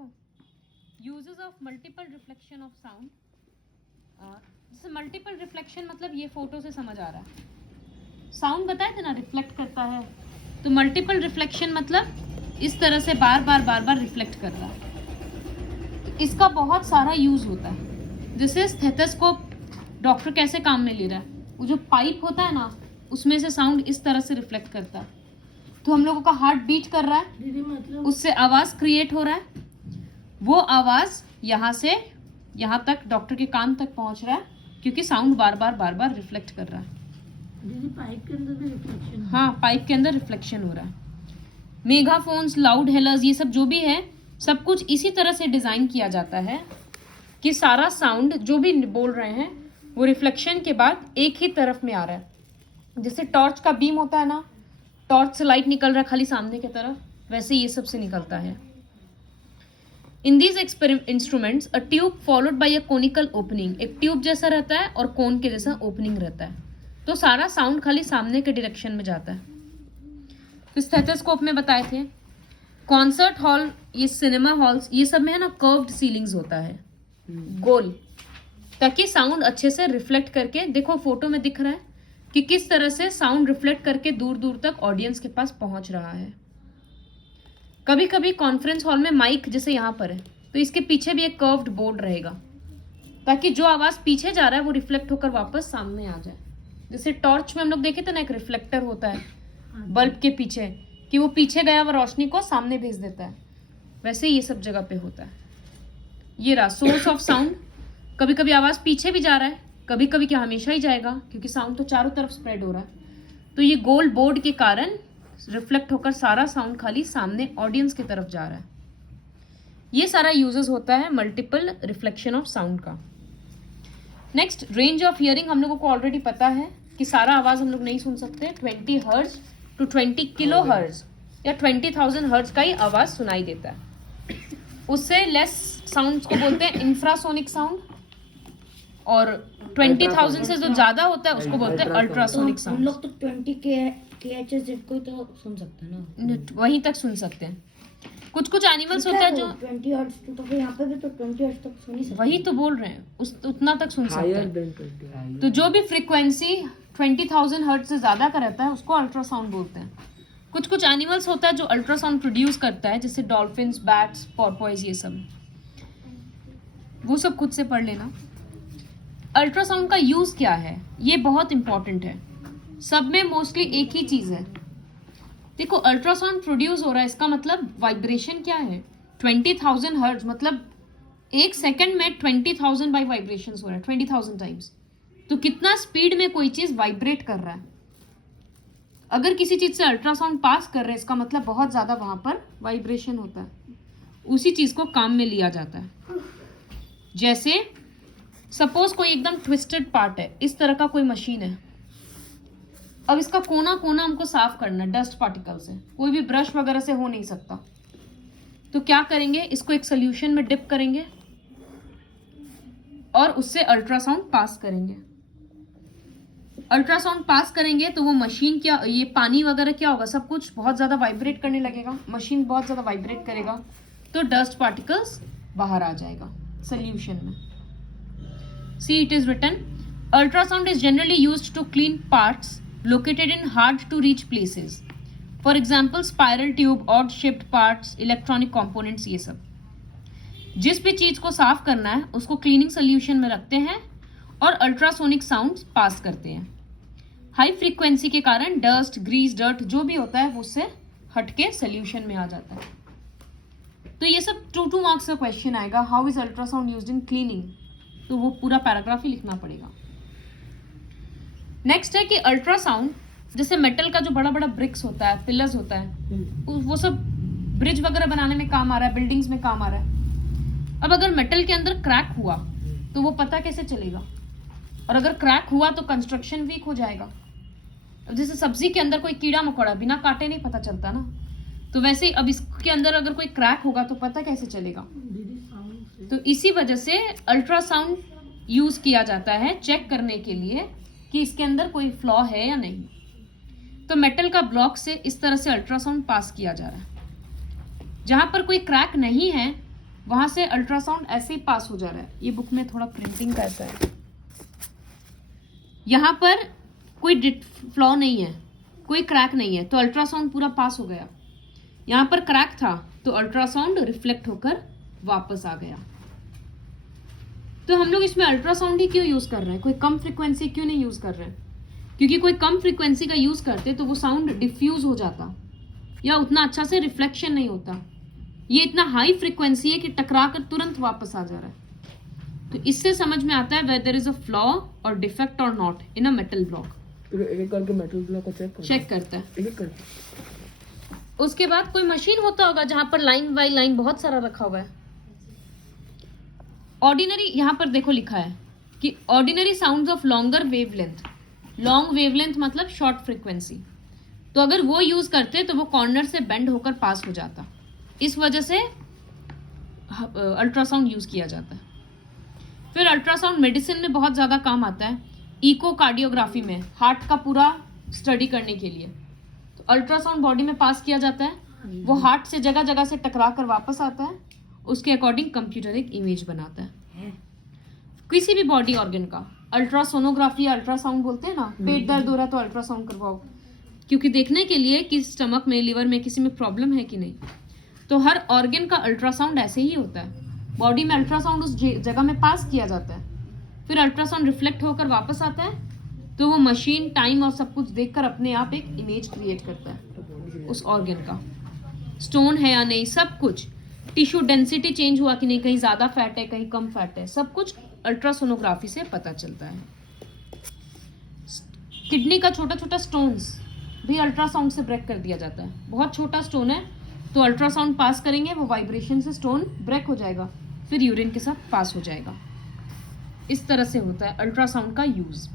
देखो uses of multiple reflection of sound. जैसे multiple reflection मतलब ये फोटो से समझ आ रहा है, साउंड बताए थे ना रिफ्लेक्ट करता है, तो मल्टीपल रिफ्लेक्शन मतलब इस तरह से बार बार रिफ्लेक्ट कर रहा है। तो इसका बहुत सारा यूज होता है। जैसे स्टेथोस्कोप डॉक्टर कैसे काम में ले रहा है, वो जो पाइप होता है ना उसमें से साउंड इस तरह से रिफ्लेक्ट करता है, तो हम लोगों का हार्ट बीट कर रहा है, दीदी मतलब उससे आवाज क्रिएट हो रहा है, वो आवाज यहाँ से यहाँ तक डॉक्टर के कान तक पहुंच रहा है, क्योंकि साउंड बार बार रिफ्लेक्ट कर रहा है। दीदी पाइप के अंदर भी रिफ्लेक्शन। हाँ, पाइप के अंदर रिफ्लेक्शन हो रहा है। मेगाफोन्स, लाउड हेलर्स, ये सब जो भी है सब कुछ इसी तरह से डिजाइन किया जाता है कि सारा साउंड जो भी बोल रहे हैं वो रिफ्लेक्शन के बाद एक ही तरफ में आ रहा है। जैसे टॉर्च का बीम होता है ना, टॉर्च से लाइट निकल रहा है खाली सामने की तरफ, वैसे ये सब से निकलता है। In these instruments a tube followed by a conical opening, एक ट्यूब जैसा रहता है और कोन के जैसा ओपनिंग रहता है, तो सारा साउंड खाली सामने के डायरेक्शन में जाता है। तो स्टेथोस्कोप में बताए थे। कॉन्सर्ट हॉल, ये सिनेमा हॉल्स, ये सब में है ना कर्व्ड सीलिंग्स होता है, गोल, ताकि साउंड अच्छे से रिफ्लेक्ट करके, देखो फोटो में दिख रहा है कि किस तरह से साउंड रिफ्लेक्ट करके दूर दूर तक ऑडियंस के पास पहुंच रहा है। कभी कभी कॉन्फ्रेंस हॉल में माइक जैसे यहाँ पर है, तो इसके पीछे भी एक कर्व्ड बोर्ड रहेगा, ताकि जो आवाज पीछे जा रहा है वो रिफ्लेक्ट होकर वापस सामने आ जाए। जैसे टॉर्च में हम लोग देखे थे ना, एक रिफ्लेक्टर होता है बल्ब के पीछे, कि वो पीछे गया हुआ रोशनी को सामने भेज देता है, वैसे ये सब जगह पे होता है। ये रहा सोर्स ऑफ साउंड। कभी कभी आवाज पीछे भी जा रहा है, कभी कभी क्या हमेशा ही जाएगा, क्योंकि साउंड तो चारों तरफ स्प्रेड हो रहा है। तो ये गोल बोर्ड के कारण रिफ्लेक्ट होकर सारा साउंड खाली सामने ऑडियंस की तरफ जा रहा है। ये सारा यूजेस होता है मल्टीपल रिफ्लेक्शन ऑफ साउंड का। नेक्स्ट, रेंज ऑफ हियरिंग हम लोगों को ऑलरेडी पता है कि सारा आवाज हम लोग नहीं सुन सकते। 20 हर्ट्ज टू 20 किलो हर्ट्ज या 20,000 हर्ट्ज का ही आवाज सुनाई देता है। उससे लेस साउंड को बोलते हैं इंफ्रासोनिक साउंड, और 20,000 से जो ज्यादा होता है उसको बोलते हैं अल्ट्रासोनिक हम साउंड। लोग तो 20 kHz को ही तो सुन सकते हैं ना, वहीं तक सुन सकते हैं। कुछ कुछ एनिमल्स होता है जो 20 हर्ट्ज, तो फिर यहाँ पे भी तो 20 हर्ट्ज तक सुन ही सकते वही तो बोल रहे हैं, उतना तक सुन सकते हैं। तो जो भी फ्रीक्वेंसी 20,000 हर्ट्ज से ज्यादा का रहता है उसको अल्ट्रासाउंड बोलते हैं। कुछ कुछ एनिमल्स होता है जो अल्ट्रासाउंड प्रोड्यूस करता है, जैसे डॉल्फिन्स, बैट्स, पोर्पोइज, ये सब, वो सब खुद से पढ़ लेना। अल्ट्रासाउंड का यूज क्या है, ये बहुत इंपॉर्टेंट है। सब में मोस्टली एक ही चीज है। देखो अल्ट्रासाउंड प्रोड्यूस हो रहा है, इसका मतलब वाइब्रेशन क्या है, 20,000 हर्ट्ज मतलब एक सेकंड में 20,000 बाई वाइब्रेशन हो रहा है, 20,000 टाइम्स। तो कितना स्पीड में कोई चीज वाइब्रेट कर रहा है। अगर किसी चीज से अल्ट्रासाउंड पास कर रहे हैं, इसका मतलब बहुत ज्यादा वहां पर वाइब्रेशन होता है, उसी चीज को काम में लिया जाता है। जैसे सपोज कोई एकदम ट्विस्टेड पार्ट है, इस तरह का कोई मशीन है, अब इसका कोना कोना हमको साफ करना है डस्ट पार्टिकल से, कोई भी ब्रश वगैरह से हो नहीं सकता, तो क्या करेंगे, इसको एक सोल्यूशन में डिप करेंगे और उससे अल्ट्रासाउंड पास करेंगे। अल्ट्रासाउंड पास करेंगे तो वो मशीन क्या, ये पानी वगैरह क्या होगा, सब कुछ बहुत ज्यादा वाइब्रेट करने लगेगा, मशीन बहुत ज्यादा वाइब्रेट करेगा, तो डस्ट पार्टिकल्स बाहर आ जाएगा सोल्यूशन में। See, it is written, ultrasound is generally used to clean parts located in hard to reach places. For example, spiral tube, odd shaped parts, electronic components, ये सब। जिस भी चीज को साफ करना है उसको क्लीनिंग सोल्यूशन में रखते हैं और अल्ट्रासोनिक साउंड पास करते हैं। हाई फ्रीक्वेंसी के कारण डस्ट, ग्रीस, डर्ट जो भी होता है वो उससे हटके सोल्यूशन में आ जाता है। तो ये सब 2 मार्क्स का क्वेश्चन आएगा, how is ultrasound used in cleaning, तो वो पूरा पैराग्राफ ही लिखना पड़ेगा। नेक्स्ट है कि अल्ट्रासाउंड, जैसे मेटल का जो बड़ा बड़ा ब्रिक्स होता है, पिलर्स होता है, वो सब ब्रिज वगैरह बनाने में काम आ रहा है, बिल्डिंग्स में काम आ रहा है। अब अगर मेटल के अंदर क्रैक हुआ तो वो पता कैसे चलेगा, और अगर क्रैक हुआ तो कंस्ट्रक्शन वीक हो जाएगा। अब जैसे सब्जी के अंदर कोई कीड़ा मकोड़ा बिना काटे नहीं पता चलता ना, तो वैसे ही अब इसके अंदर अगर कोई क्रैक होगा तो पता कैसे चलेगा। तो इसी वजह से अल्ट्रासाउंड यूज किया जाता है चेक करने के लिए कि इसके अंदर कोई फ्लॉ है या नहीं। तो मेटल का ब्लॉक से इस तरह से अल्ट्रासाउंड पास किया जा रहा है। जहां पर कोई क्रैक नहीं है वहां से अल्ट्रासाउंड ऐसे ही पास हो जा रहा है। ये बुक में थोड़ा प्रिंटिंग का ऐसा है, यहाँ पर कोई फ्लॉ नहीं है, कोई क्रैक नहीं है, तो अल्ट्रासाउंड पूरा पास हो गया। यहाँ पर क्रैक था तो अल्ट्रासाउंड रिफ्लेक्ट होकर वापस आ गया। तो हम लोग इसमें अल्ट्रासाउंड ही क्यों यूज कर रहे हैं, कोई कम फ्रीक्वेंसी क्यों नहीं यूज कर रहे हैं? क्योंकि कोई कम फ्रीक्वेंसी का यूज करते तो वो साउंड डिफ्यूज हो जाता या उतना अच्छा से रिफ्लेक्शन नहीं होता। ये इतना हाई फ्रीक्वेंसी है कि टकरा कर तुरंत वापस आ जा रहा है। तो इससे समझ में आता है वेदर इज अ फ्लॉ और डिफेक्ट और not in a metal block. एक करके मेटल ब्लॉक को चेक करता है। एक करके उसके बाद कोई मशीन होता होगा जहां पर लाइन बाई लाइन बहुत सारा रखा हुआ है। ऑर्डिनरी, यहाँ पर देखो लिखा है कि ordinary sounds of longer wavelength. Long wavelength मतलब शॉर्ट फ्रीक्वेंसी। तो अगर वो यूज करते तो वो कॉर्नर से बेंड होकर पास हो जाता। इस वजह से अल्ट्रासाउंड यूज किया जाता है। फिर अल्ट्रासाउंड मेडिसिन में बहुत ज्यादा काम आता है। इकोकार्डियोग्राफी में हार्ट का पूरा स्टडी करने के लिए तो अल्ट्रासाउंड बॉडी में पास किया जाता है। वो हार्ट से जगह जगह से टकरा कर वापस आता है, उसके अकॉर्डिंग कंप्यूटर एक इमेज बनाता है किसी भी बॉडी ऑर्गन का। अल्ट्रासोनोग्राफी अल्ट्रासाउंड बोलते हैं ना, पेट दर्द हो रहा है तो अल्ट्रासाउंड करवाओ, क्योंकि देखने के लिए कि स्टमक में, लिवर में किसी में प्रॉब्लम है कि नहीं। तो हर ऑर्गन का अल्ट्रासाउंड ऐसे ही होता है। बॉडी में अल्ट्रासाउंड उस जगह में पास किया जाता है, फिर अल्ट्रासाउंड रिफ्लेक्ट होकर वापस आता है, तो वो मशीन टाइम और सब कुछ देखकर अपने आप एक इमेज क्रिएट करता है उस ऑर्गन का, स्टोन है या नहीं, सब कुछ। टिश्यू डेंसिटी चेंज हुआ कि नहीं, कहीं ज्यादा फैट है कहीं कम फैट है, सब कुछ अल्ट्रासोनोग्राफी से पता चलता है। किडनी का छोटा छोटा स्टोन्स भी अल्ट्रासाउंड से ब्रेक कर दिया जाता है। बहुत छोटा स्टोन है तो अल्ट्रासाउंड पास करेंगे, वो वाइब्रेशन से स्टोन ब्रेक हो जाएगा, फिर यूरिन के साथ पास हो जाएगा। इस तरह से होता है अल्ट्रासाउंड का यूज।